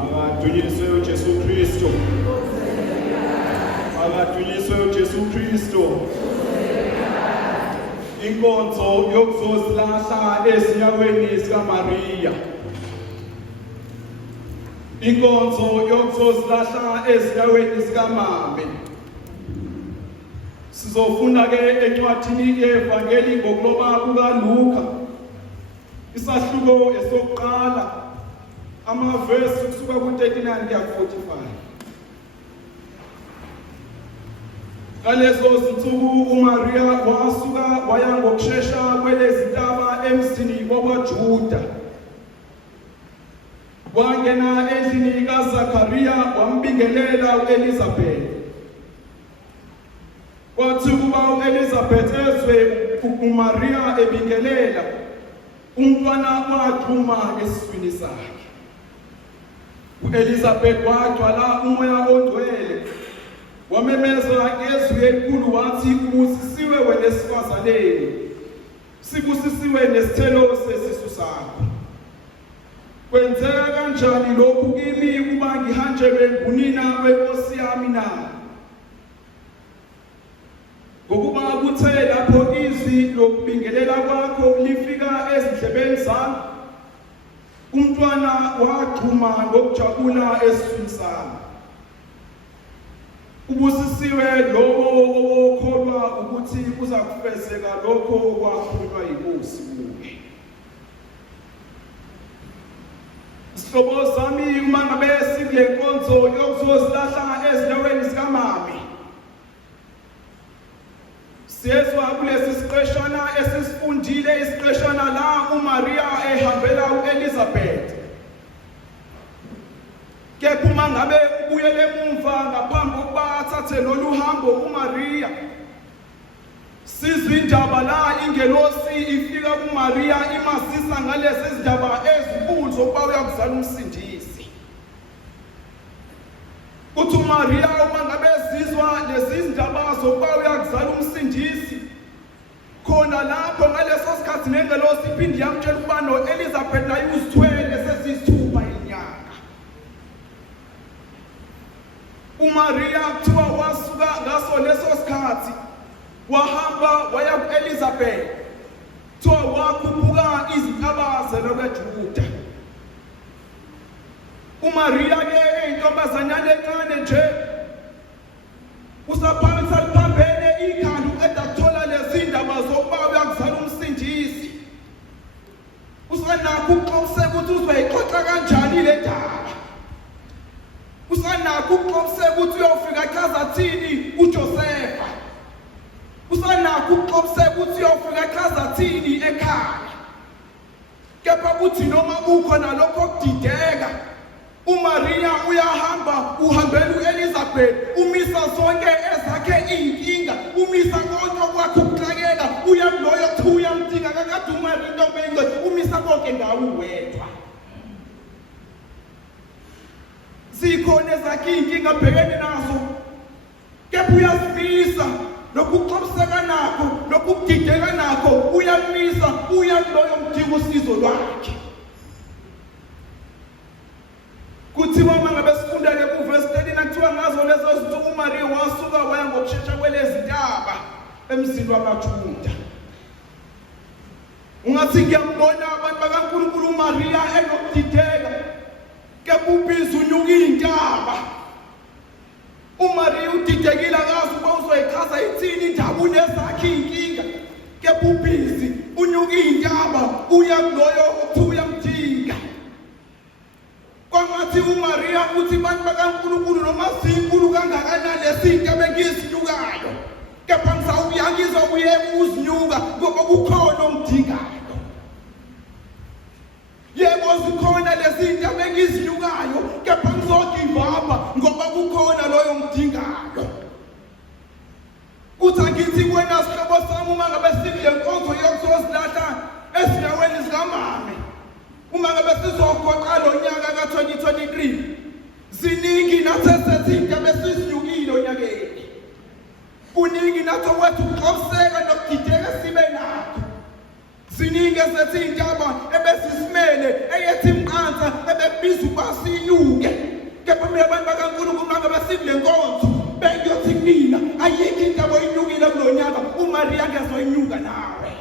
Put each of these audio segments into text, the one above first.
Akadunyiswe uJesu Kristu. Akadunyiswe uJesu Kristu. Inkonzo yokuzozilahla ezinyaweni zikaMaria. Inkonzo yokuzozilahla ezinyaweni zikaMame. Sizofunda ke encwadini yevangeli ngokuloba kukaLuka. Isahluko esokuqala amavesi kusuka ku-39 kuya ku-45. Ngalezo zinsuku uMaria wasuka waya ngokushesha kwelezintaba emzini wakwaJuda. Wangena endlini kaZakaria wambingelela uElizabeth. Kwathi kuba uElizabeth ezwe uMaria ebingelela, umntwana waxhuma esiswini sakhe. uElizabeth wagcwala umoya ongcwele. Wamemeza ngezwi elikhulu wathi, "Ubusisiwe wena esifazaneni, sibusisiwe nesithelo sesisu sakho. Kwenzeka kanjani lokhu kimi kuba ngihanjelwe ngunina wenkosi yami na? Ngokuba kuthe lapho izwi lokubingelela kwakho lifika ezindlebeni zami, umntwana waxhuma ngokujabula esiswini sami. Ubusisiwe lowo okholwa ukuthi kuza kufezeka lokho okwakhulunywa yiNkosi kuye." Sihlobo zami, uma ngabe sikule nkonzo yokuzozilahla ezinyaweni zikaMame, siyezwa kulesi siqeshana esisifundile, isiqeshana la uMaria ehambela uElizabeth. Kepha uma ngabe ubuyele emuva ngaphambi kokuba athathe lolu hambo uMaria, sizwe indaba la ingelosi ifika kuMaria imazisa ngalezi zindaba ezinkulu zokuba uyakuzala umsindisi. Uthi uMaria uma ngabe ezizwa lezi zindaba zokuba uyakuzala umsindisi, khona lapho ngaleso sikhathi nengelosi iphinde yamtshela ukuba noElizabeth naye uzithwele sesiyisithupha inyanga. uMaria kuthiwa wasuka ngaso leso sikhathi wahamba waya kuElizabeth, kuthiwa wakhuphuka izintaba zelokweJuda. uMaria ke eyintombazanyana encane nje, usaphansi aliphambene ikhanda uqeda kuthola lezi ndaba zokuba uyakuzala umsindisi. Usanakho ukuqophiseka ukuthi uzoyixoxa kanjani le ndaba. Usanakho ukuqophiseka ukuthi uyofika chaza thini uJosefa. Usanakho ukuqophiseka ukuthi uyofika chaza thini ekhaya. Kepha kuthi noma kukhona lokho kudideka, uMaria uyahamba uhambela uElizabeth, umisa zonke ezakhe inkinga, umisa konke okwakhe ukuxakeka, uyamloyo kuthi uyamdinga kakade uMaria intombi engcwele, umisa konke ndawo wedwa. Zikhona ezakhe inkinga abhekene nazo, kepha uyazimisa nokuxabiseka nakho, nokudideka nakho, uyamisa, uyamloyo mdinga usizo lwakhe. Kuthiwa mangabe sifunda ke kuverse 13 kuthiwa ngazo lezo zinto uMaria wasuka waya ngokushesha kwelezintaba emzini wakaJuda. Ungathi ngiyambona abantu bakaNkulunkulu uMaria enokudideka, kepha ubhizi unyuka intaba. uMaria udidekile akazi ukuba uzoyichaza ithini indaba, unezakhe inkinga, kepha ubhizi unyuka intaba, uya kuloyo uthi uyamdinga. Kwangathi uMaria uthi bantu bakaNkulunkulu noma zinkulu kangakanani lezinto ebengizinyukayo, kepha ngizawuyangizwa kuyeka uzinyuka ngoba kukhona omdingayo. Yebo zikhona lezinto ebengizinyukayo, kepha ngizogivapha ngoba kukhona loyo omdingayo. Kuthi angithi wena sihlobo sami, uma ngabe sikule nkonzo yokuzozilahla ezinyaweni zikaMame, uma ngabe sizogoqa lo nyaka ka-2023, ziningi nasesezinto ebesizinyukile onyakeni. Kuningi nathi okwethu ukuxabiseka nokudideka sibe nakho. Ziningi esethi indaba ebesisimele eyethi imqansa ebekubiza ukuba sinyuke, kaNkulunkulu mangabe sikule nkonzo bengiyothi mina ayikho into abayinyukile kulonyaka uMaria ngezoyinyuka nawe.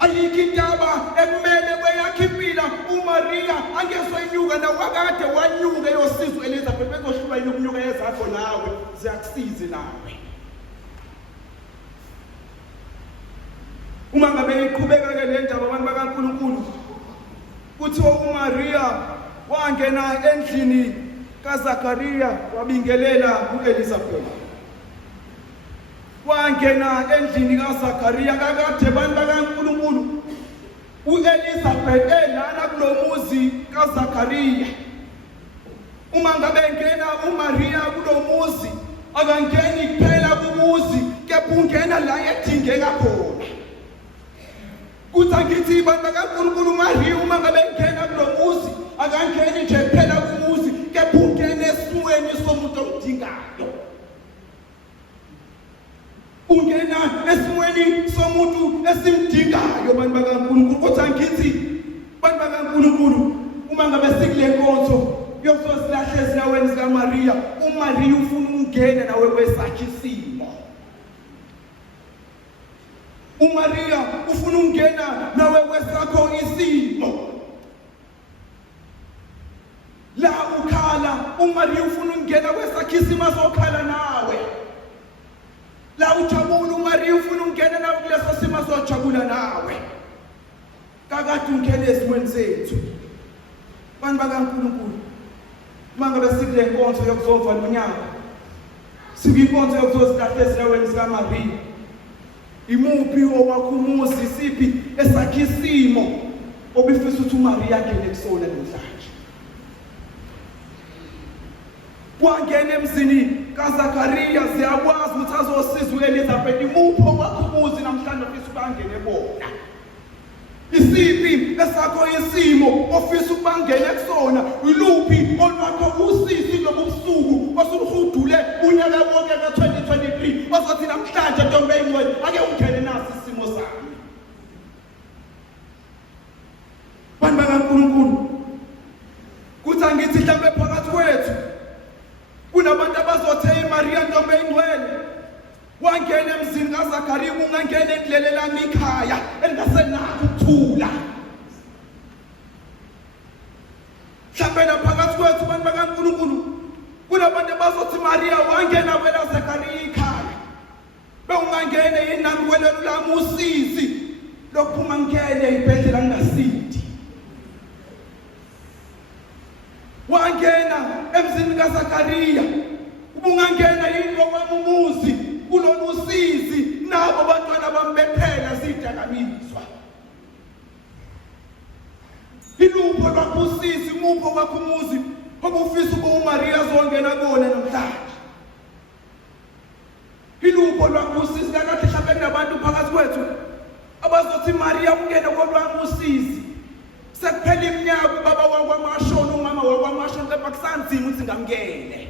Ayikho intaba ekumele kweyakhe impilo uMaria angezoyinyuka nawakade wanyuka yosizo Elizabeth bezoshuba inokunyuka ezakho nawe ziyakusiza nawe. Uma ngabe iqhubeka ke le ndaba abantu bakaNkulunkulu kuthiwa uMaria wangena endlini kaZakaria wabingelela uElizabeth. Wangena endlini kaZakaria kakade abantu bakaNkulunkulu uElizabeth elana kulomuzi kaZakaria. Uma ngabe ngena uMaria kulomuzi akangeni kuphela kumuzi kepha ungena la edingeka khona. Kuthi ngithi abantu bakaNkulunkulu uMaria uma ngabe ngena kulomuzi akangeni nje kuphela kumuzi kepha ungena esimweni somuntu odingayo. Ungena esimweni somuntu esimdingayo abantu bakaNkulunkulu. Kuthi ngithi abantu bakaNkulunkulu uma ngabe sikule nkonzo yokuzosilahle ezinyaweni zikaMaria, uMaria ufuna ungena nawe kwesakhe isimo. uMaria ufuna ungena nawe kwesakho isimo. La ukhala uMaria ufuna ungena kwesakhe isimo sokhala nawe. La ujabula uMaria ufuna ungena nawe kuleso simo sojabula nawe. Kakade ungena esimweni sethu. Bantu bakaNkulunkulu mangabe sikule nkonzo yokuzova nonyaka sikuyinkonzo yokuzosilahle ezinyaweni zikaMaria. Imuphi owakho umuzi siphi esakhe isimo obifisa ukuthi uMaria angene kusona namhlanje. Wangena emzini kaZakaria ziyakwazi ukuthi azosiza uElizabeth. Imuphi owakho umuzi namhlanje ofisa ukubangene bona. Isiphi esakho isimo ofisa ukubangena kusona. Iluphi olwakho usisi lobusuku osuhudule unyaka wonke ka2023 ozothi namhlanje ntombi engcwele ake ungene naso isimo sami. Bantu bakaNkulunkulu kuthi ngithi mhlambe phakathi kwethu kunabantu abazothi iMaria ntombi engcwele wangena emzini kaZakaria ungangena ekulelelami ikhaya engasenakho ukuthula. Mhlambe phakathi kwethu bantu bakaNkulunkulu kunabantu abazothi Maria wangena kwela Zakaria ikhaya bewungangene yinami welelo lami usizi lokuphuma ngene ibhedlela ngasindi. Wangena emzini kaZakaria ubungangena yini lokwami umuzi kulolu usizi nabo abantwana bambephela zidakamizwa. Ilupho lwakho usizi mupho kwakho umuzi obufisa ukuba uMaria azongena kona namhlanje. Ilupho lwakho usizi kakade mhlawumbe kunabantu phakathi kwethu abazothi Maria ungene kolwami usizi. Sekuphela iminyaka ubaba wakwaMashona umama wakwaMashona kepha kusanzima ukuthi ngamngene.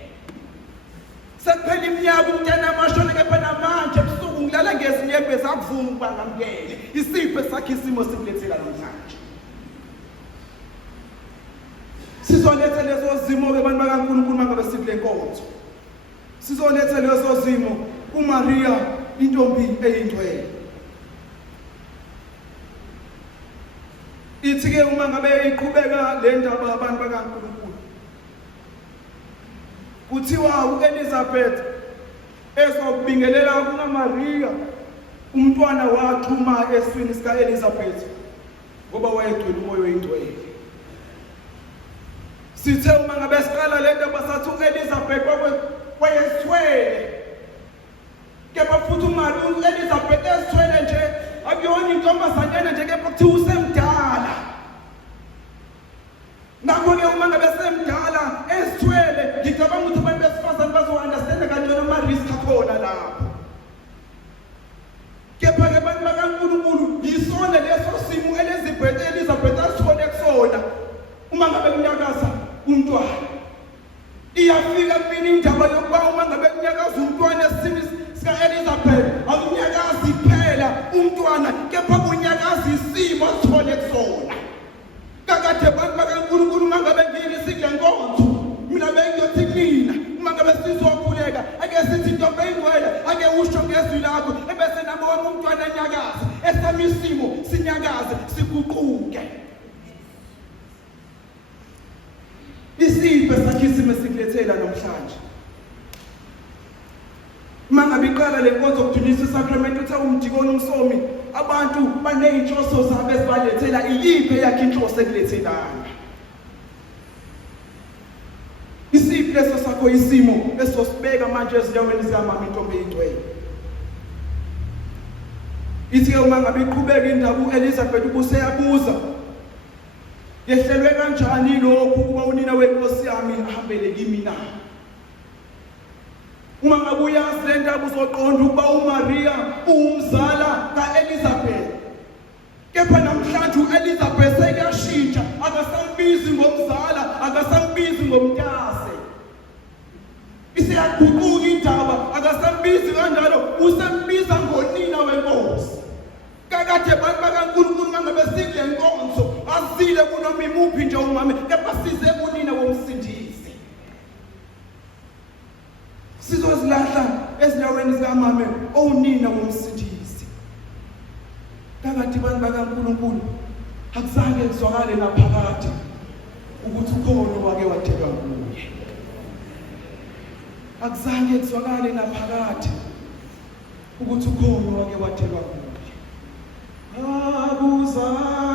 Sekuphela iminyaka umntana amashona kepha namanje ebusuku ngilala ngezinyembe zakuvuma ukuba ngamngene. Isipho sakhe isimo sikulethela namhlanje. Sizoletha lezo zimo ke bantu bakaNkulunkulu mangabe sikule nkonzo. Sizoletha lezo zimo uMaria intombi eyingcwele. Ithi ke uma ngabe iqhubeka le ndaba abantu bakaNkulunkulu kuthiwa uElizabeth ezobingelela kukaMaria umntwana waxhuma eswini sikaElizabeth ngoba wayegcwele umoya oyingcwele. Sithe uma ngabe siqala le ndaba sathi uElizabeth wayeswele kepha futhi uElizabeth eswele nje akuyona intombazanyana nje kepha kuthiwa usemdala. Ngakho-ke uma ngabe semdala esithwele ngicabanga ukuthi abantu besifazane bazo-understanda kangcono ama-risk akhona lapho. Kepha-ke abantu bakaNkulunkulu yisona leso simo Elizabeth asithole kusona uma ngabe kunyakaza umntwana. Iyafika kumina indaba yokuba uma ngabe kunyakaza umntwana esisini sika-Elizabeth akunyakazi kuphela umntwana kepha kunyakaza isimo ntombi engcwele ake usho ngezwi lakho ebese nabo wami umntwana enyakaze esami isimo sinyakaze siguquke. Isipho sakhisimo esikulethela namhlanje. Mangabe iqala lenkonzo yokudunyisa isakramento uthe umdikoni umsomi abantu baneyinhloso zabo ezibalethela iyiphi yakhe inhloso ekulethelana. Isipho leso sakho isimo esosibeka manje ezinyaweni zikaMame intombi eyingcwele. Ithi uma ngabe iqhubeka indaba uElizabeth ubuseyabuza yehlelwe kanjani lokhu kuba unina wenkosi yami ahambele kimi na. Uma ngabe uyazi le ndaba uzoqonda ukuba uMaria uwumzala kaElizabeth. Kepha namhlanje uElizabeth sekuyashintsha, akasambizi ngomzala, akasambizi ngomntase. Isiyaguquka indaba, akasambizi kanjalo, usembiza ngonina wenkosi. Kakade abantu bakaNkulunkulu mangabe sidle inkonzo, asile kunoma imuphi nje umame, kepha size kunina womsindisi. Sizozilahla ezinyaweni zikaMame owunina womsindisi. Kakade abantu bakaNkulunkulu akuzange kuzwakale naphakade ukuthi ukhona wake watheka kuye. Akuzange kuzwakale naphakade ukuthi ukhona wake watheka kuye. Akuzange